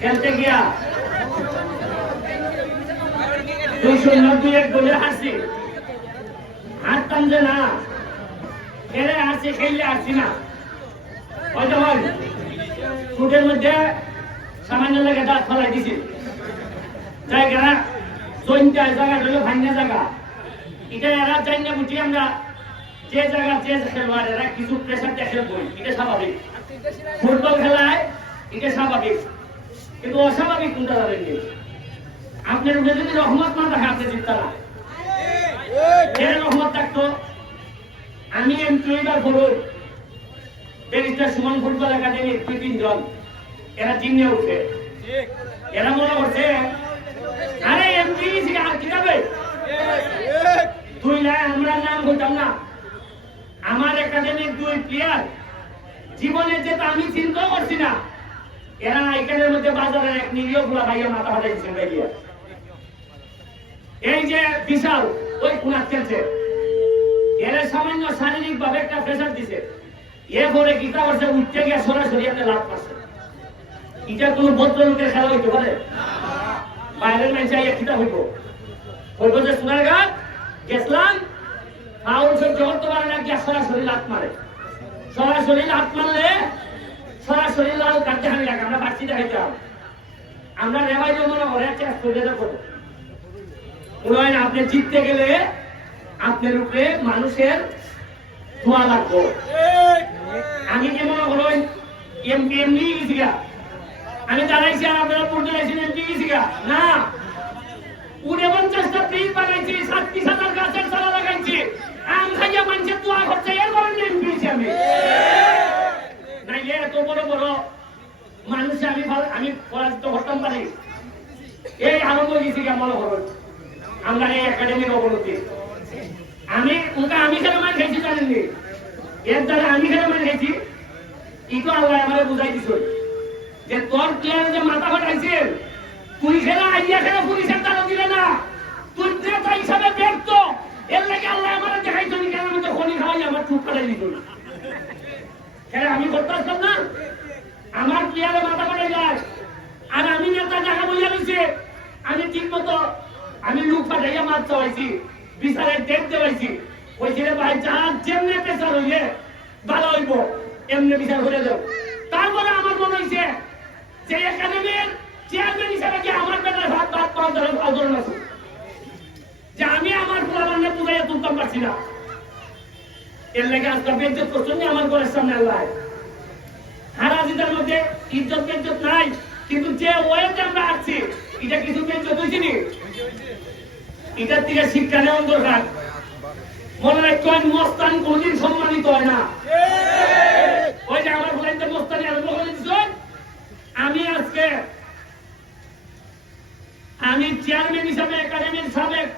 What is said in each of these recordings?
খেলতে গিয়া 2-0-2-1 গোলে হারছি। হারতাম যে না, খেলে হারছি, খেললে হারছি না। হয়তো হয় ফুটের মধ্যে সামান্য লাগে দাঁত ফেলাই দিছি, জায়গা জৈনটায় জায়গা হলো ভাঙ্গা জায়গা। এটা এরা চাই না বুঝি আমরা যে জায়গা যে খেলোয়াড় এরা কিছু প্রেশার দিয়ে খেলবই, এটা স্বাভাবিক। ফুটবল খেলায় এটা স্বাভাবিক, কিন্তু অস্বাভাবিক কোনটা জানেননি? আপনার উপরে যদি রহমত না থাকে আপনি জিততে না। রহমত থাকতো আমি এমপিবার বলুন ব্যারিস্টার সুমন ফুটবল একাডেমির 2-3 জন এরা জিমে উঠে, এরা মনে করছে আরে এমপি আর কি যাবে 2 লাখ আমরা নাম বলতাম না। আমার একাডেমির 2 প্লেয়ার জীবনে যেটা আমি চিন্তা করছি না, এরা এখানের মধ্যে বাজারের এক নিরীহ গুলা ভাইয়া মাথা ফাটাইছেন ভাইয়া। এই যে বিশাল ওই কোনা খেলছে, এরা সামান্য শারীরিক ভাবে একটা প্রেশার দিছে, এরপরে গীতা করছে উঠতে গিয়ে সরাসরি একটা লাভ পাচ্ছে। এটা কোনো ভদ্রলোকের খেলা হইতে পারে? বাইরের মানুষ আইয়া কিতা হইব, হইব যে সোনারঘাট গেছিলাম ফাউল সহ্য করতে পারে না, গিয়া সরাসরি লাভ মারে। সরাসরি লাভ মারলে সরাসরি লাল কাটতে হানি লাগে। আমরা বাড়ছি দেখাইতাম, আমরা রেবাই মনে করে আপনি জিততে গেলে আপনার উপরে মানুষের দোয়া লাগবে। আমি কি মনে করো এমপি এমনি গেছি গা, আমি দাঁড়াইছি আর আপনারা পড়তে যাইছেন এমপি গেছি গা না। 49টা ব্রিজ বানাইছি, 37,000 গাছের চারা লাগাইছি, আম খাইয়া মানুষের দোয়া করছে, এর বরং এমপি গেছি আমি। নাইলে এত বড় বড় মানুষ আমি পরাজিত করতাম পারি। এই আরম্ভ গেছি গা মনে করো আমরা এই একাডেমির অবনতি। আমি কেন মান খাইছি জানেননি? এর দ্বারা আমি কেন মান খাইছি এটা আল্লাহ আমার বুঝাই দিছ যে তোর প্লেয়ার যে মাথা ফাটাইছে, তুই খেলা আইয়া খেলা পুলিশের দ্বারা দিলে না, তুই নেতা হিসাবে ব্যর্থ। এর লাগে আল্লাহ আমার দেখাইছ নি কেন আমি তো খনি খাওয়াই আমার চুপ ফাটাই দিত না। খেলা আমি করতে আসতাম না, আমার প্লেয়ারে মাথা ফাটাই যায় আর আমি নেতা জায়গা বুঝা দিছে। আমি ঠিক মতো আমি লুক ফাটাইয়া মাছ চাওয়াইছি, বিচারের ডেট দেওয়াইছি, ওই ছেলে ভাই যার যেমনি পেশার হইলে ভালো হইব এমনি বিচার করে দেব। তারপরে আমার মনে হয়েছে যে একাডেমির চেয়ারম্যান হিসাবে কি আমার বেটার ভাত ভাত পাওয়া ধরে আন্দোলন আছে যে আমি আমার পোলাবান্নে পুজাইয়া তুলতাম পারছি না। এর লেগে আজকে বেজ্জত করছেন আমার ঘরের সামনে আল্লাহ। হারাজিদের মধ্যে ইজ্জত বেজ্জত নাই, কিন্তু যে ওয়েতে আমরা আসছি এটা কিছু বেজ্জত হয়েছে নি? এটার থেকে শিক্ষা নেওয়ার দরকার। মনে রাখবেন মস্তান কোনদিন সম্মানিত হয় না। ওই যে আমার বলেন মস্তানি আরম্ভ করে দিচ্ছেন। আমি চেয়ারম্যান হিসাবে একাডেমির সাবেক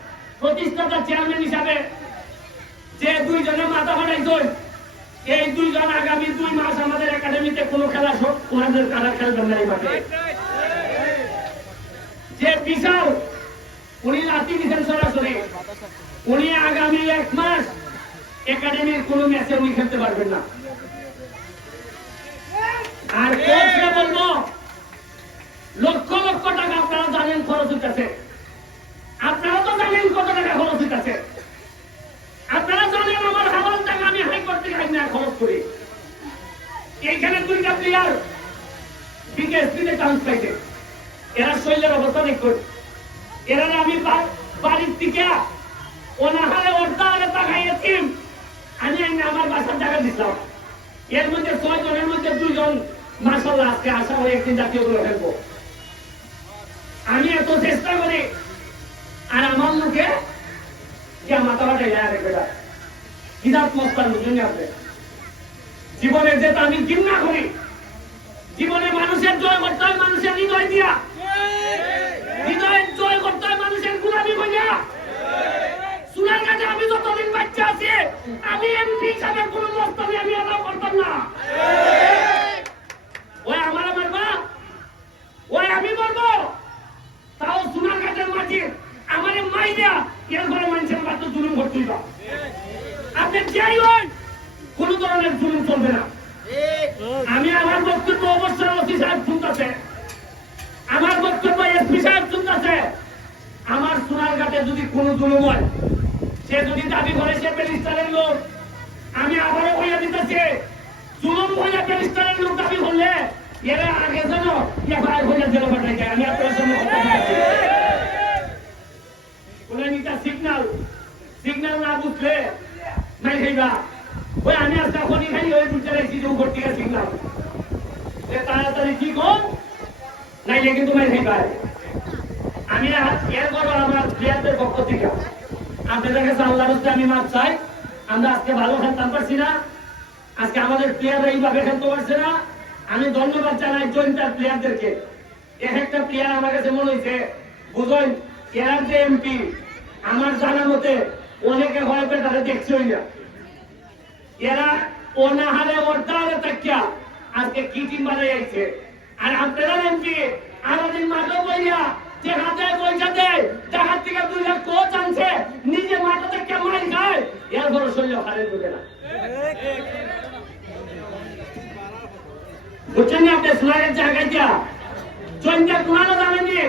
প্রতিষ্ঠাতা চেয়ারম্যান হিসাবে যে 2 জনের মাথা ফাটাইছেন, এই 2 জন আগামী 2 মাস আমাদের একাডেমিতে কোনো খেলা ওনাদের কারা খেলবেন না। এই মাঠে যে বিশাল উনি লাঠি দিচ্ছেন সরাসরি, উনি আগামী 1 মাস একাডেমির কোন ম্যাচে উনি খেলতে পারবেন না। আর কোচকে বলবো লক্ষ লক্ষ টাকা আপনারা জানেন খরচ হইতেছে, আপনারা তো জানেন কত টাকা খরচ হইতেছে, আপনারা জানেন আমার হাওয়াল টাকা আমি হাইকোর্ট থেকে আইনা খরচ করি। এইখানে 2টা প্লেয়ার বিকেএসপিতে চান্স পাইছে, এরা শৈলের অবস্থা দেখুন। এরা আমি বাড়ির থেকে অনাহারে অর্ধাহারে তাকাইয়াছি, আমি আমার বাসার টাকা দিতাম। এর মধ্যে 6 জনের মধ্যে 2 জন মাশাআল্লাহ আজকে আশা করি একদিন জাতীয় দলে খেলবো। আমি এত চেষ্টা করি আর আমার মুখে কে মাথা ফাটাই যায় আরেক বেটা হিজাব মস্তান বুঝুন আপনি। জীবনের যেটা আমি ঘৃণা করি, জীবনে মানুষের জয় করতে হয় মানুষের হৃদয় দিয়া, হৃদয়ের জয় করতে হয় মানুষের গোলামি কইয়া। সুনার কাছে আমি যতদিন বাচ্চা আছি আমি এমপি হিসাবে কোন মস্তানি আমি এলাও করতাম না। ওই আমার মারবা, ওই আমি বলবো তাও সুনার কাছের মাটি আমার মাইরা এর ঘরে মানুষের মাত্র জুলুম করতেই বা আপনি যাই হন কোন ধরনের জুলুম চলবে না। আমি আমার বক্তব্য অবশ্যই অতি সাহেব শুনতেছে, যদি কোনো জুলুম হয়, সে যদি দাবি করে সে প্যালেস্টাইনের লোক, আমি আবারও হইয়া দিতেছি, জুলুম হইয়া প্যালেস্টাইনের লোক দাবি করলে এরা আগে যেন এফআইআর হইয়া জেলে পাঠাই যায়। আমি আপনার সামনে কথা বলছি, এটা সিগন্যাল না বুঝলে নাই খাইবা। ওই আমি আজকে খনি খাই ওই বুঝতে রাখছি যে উপর থেকে সিগন্যাল তাড়াতাড়ি ঠিক হোক, নাইলে কিন্তু মাই খাইবা। আমি এর করবো আমার প্লেয়ারদের পক্ষ থেকে আপনাদের কাছে আল্লাহ বলতে আমি মাপ চাই। আমরা আজকে ভালো খেলতে পারছি না, আজকে আমাদের প্লেয়াররা এইভাবে খেলতে পারছে না। আমি ধন্যবাদ জানাই জয়েন্টার প্লেয়ারদেরকে। এক একটা প্লেয়ার আমার কাছে মনে হয়েছে বুঝলেন, এরা যে এমপি আমার জানা মতে অনেকে হয়তো তারা দেখছেই না। এরা অনাহারে অর্ধাহারে থাকিয়া আজকে কি টিম বানাই আইছে। আর আপনারা এমপি আমাদের মাঠে বইয়া যে হাতে পয়সা দেয়, টাকার থেকে 2 লাখ কোচ আনছে, নিজে মাঠে থেকে মাইল খায়, এর বড় শরীর হারে ঢুকে না। বুঝছেন না? আপনি সোনারের জায়গায় দিয়া জয়ন্তী কোরআনও জানেনি।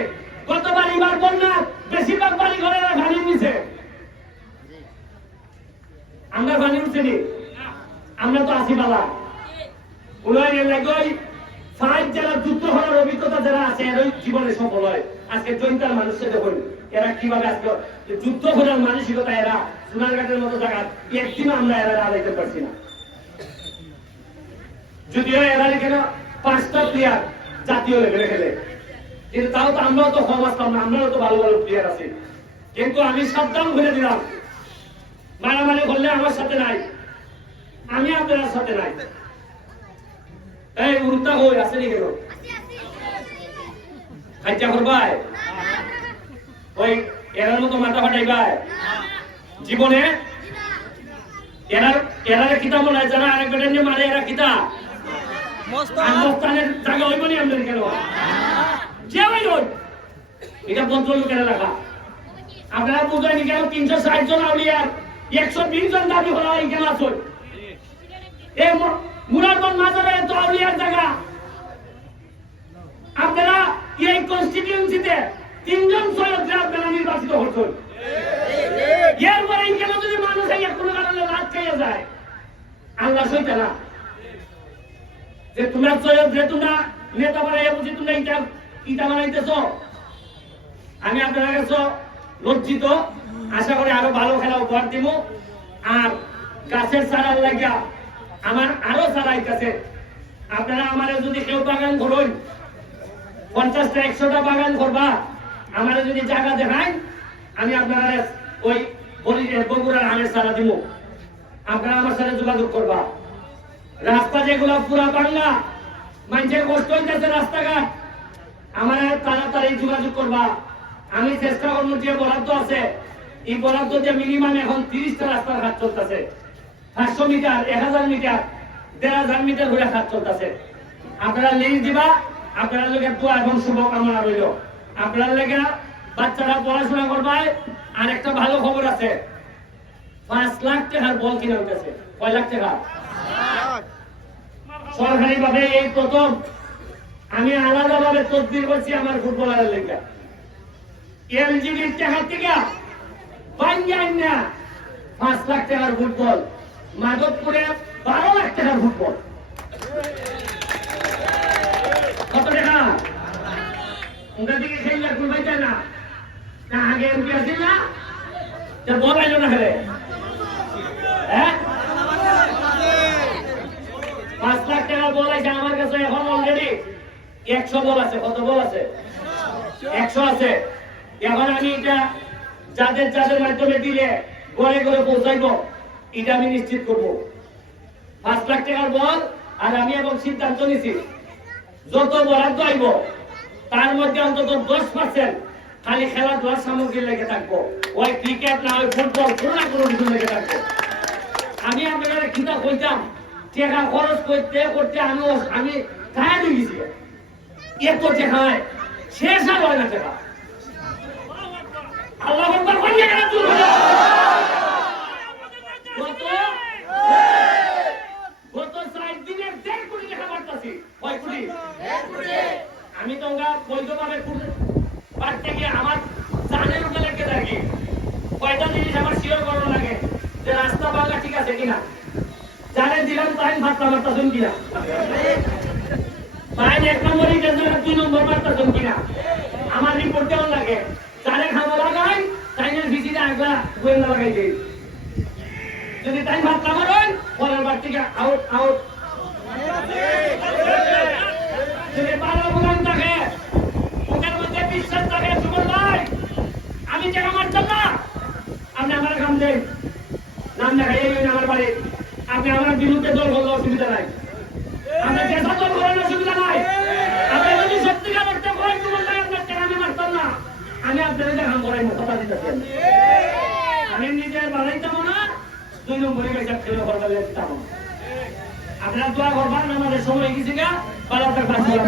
গতবার এবার বন্যা বেশিরভাগ বাড়ি ঘরেরা ভাঙি নিছে, আমরা ভাঙি উঠছিনি, আমরা তো আসি বালা। যারা যুদ্ধ হওয়ার অভিজ্ঞতা যারা আছে এর জীবনে সফল হয়। আজকে জয়ন্তার মানুষকে দেখুন এরা কিভাবে আজকে যুদ্ধ করার মানসিকতা, এরা সোনারঘাটের মতো জায়গা একদিনও আমরা এরা আদাইতে পারছি না। যদিও এরা কেন 5টা প্লেয়ার জাতীয় লেভেলে খেলে, কিন্তু তাও তো আমরাও তো কম আসতাম না, আমরাও তো ভালো ভালো প্লেয়ার আছে। কিন্তু আমি সাবধান করে দিলাম, মারামারি করলে আমার সাথে নাই, আমি আপনার সাথে নাই। এই উড়তা হই আসেনি কেন খাইচা করবাই, ওই এরার মতো মাথা ফাটাইবাই জীবনে। এরারে কিতা মনে হয় যারা আরেক বেটা নিয়ে মারে, এরা কিতা মস্তানের জায়গা হইব নি আমাদের কেন? যে হই এটা ভদ্রলোকেরা রাখা। আপনারা বুঝেনি কেন 360 জন আউলিয়ার 120 জন দাবি করা হয় কেন আসল? এই মুরাদগঞ্জ মাজারে এত আউলিয়ার জায়গা, আপনারা এই কনস্টিটিউয়েন্সিতে 3 জন সৈয়দরা আপনারা নির্বাচিত হচ্ছেন। এরপরে কেন যদি মানুষ কোনো কারণে রাত খাইয়া যায়, আল্লাহ সইতে না যে তোমরা সৈয়দ যে তোমরা নেতা বানাইয়া বুঝি তোমরা ইটা বানাইতেছ। আমি আপনার কাছে লজ্জিত, আশা করি আরো ভালো খেলা উপহার দিব। আর গাছের চারার লাগিয়া আমার আরো চারা আইতেছে। আপনারা আমার যদি কেউ বাগান করুন, 50টা 100টা বাগান করবা, আমার যদি জায়গা দেখায় আমি আপনারা ওই বগুড়ার আমের চারা দিব। আপনারা আমার সাথে যোগাযোগ করবা। রাস্তা যেগুলো পুরা বাংলা মানুষের কষ্ট হইতেছে রাস্তাঘাট, আমার তাড়াতাড়ি যোগাযোগ করবা। আমি চেষ্টা করবো যে বরাদ্দ আছে এই বরাদ্দ যে মিনিমাম এখন 30টা রাস্তার কাজ চলতেছে, 500 মিটার 1000 মিটার 1500 মিটার ঘুরে কাজ চলতেছে। আপনারা লিস্ট দিবা, আপনারা লোকে দোয়া এবং শুভকামনা রইল। আপনারা লেগে বাচ্চারা পড়াশোনা করবাই। আর একটা ভালো খবর আছে, 5 লাখ টাকার বল কিনা হইতেছে। কয় লাখ টাকা? সরকারি ভাবে এই প্রথম আমি আলাদাভাবে তদবির করছি আমার ফুটবলারের লেগে। এলজিডির টাকা থেকে বাঞ্জান না 5 লাখ টাকার ফুটবল, মাধবপুরে 12 লাখ টাকার ফুটবল। কত টাকা? ওটা দিকে সেই লাখ ফুটবল চায় না, না আগে এমপি আসিল না, বল আইল না খেলে। হ্যাঁ 5 লাখ টাকা বল আছে আমার কাছে এখন অলরেডি 100 বল আছে। কত বল আছে? 100 আছে। এখন আমি এটা যাদের যাদের মাধ্যমে দিলে ঘরে ঘরে পৌঁছাইব, এটা আমি নিশ্চিত করব। 5 লাখ টাকার বল। আর আমি এবং সিদ্ধান্ত নিছি যত বরাদ্দ আইব তার মধ্যে অন্তত 10% খালি খেলাধুলার সামগ্রী লেগে থাকবো। ওই ক্রিকেট না ওই ফুটবল কোনো না কোনো কিছু লেগে থাকবো। আমি আপনারা কিতাব কইতাম টাকা খরচ করতে করতে আমি টায়ার্ড হয়ে গেছি। এত টাকা শেষ আর হয় না টাকা। আল্লাহ আকবার কইয়া গেল তুই। গত 4 দিনের 1.5 কোটি টাকা বাড়তাছি। কয় কোটি? 1.5 কোটি। আমি তো বৈধভাবে বাড়তে গিয়ে আমার জানের উপরে লেগে থাকি কয়টা জিনিস আমার শিওর করানো লাগে যে রাস্তা বাংলা ঠিক আছে কিনা জানে দিলাম তাই ভাতটা মারতাছেন কিনা তাই 1 নম্বরই গেছে 2 নম্বর মারতাছেন কিনা আমার রিপোর্ট কেমন লাগে জানে খাওয়া লাগাই তাইনের ভিজিতে আগলা গোয়েন্দা লাগাই দেই যদি তাই ভাতটা মারেন পরের বার থেকে আউট আউট যদি বারো গুলাম থাকে ওখানে মধ্যে বিশ্বাস থাকে সুমন ভাই আমি টাকা মারতাম না আপনি আমার কাম দেন নাম দেখাই আমার বাড়ি আপনি আমার বিরুদ্ধে দল করলে অসুবিধা নাই আপনি যেসব দল করেন অসুবিধা নাই আপনি যদি সত্যিকার অর্থে করেন সুমন ভাই আপনার টাকা আমি মারতাম না আমি আপনাদের কাম করাই কথা দিতেছি আমি নিজের বাড়াইতাম না 2 নম্বরে গেছে খেলে করবার লাগতাম আপনারা দোয়া করবেন আমাদের সময় গেছে গা পালাতে পারছিলাম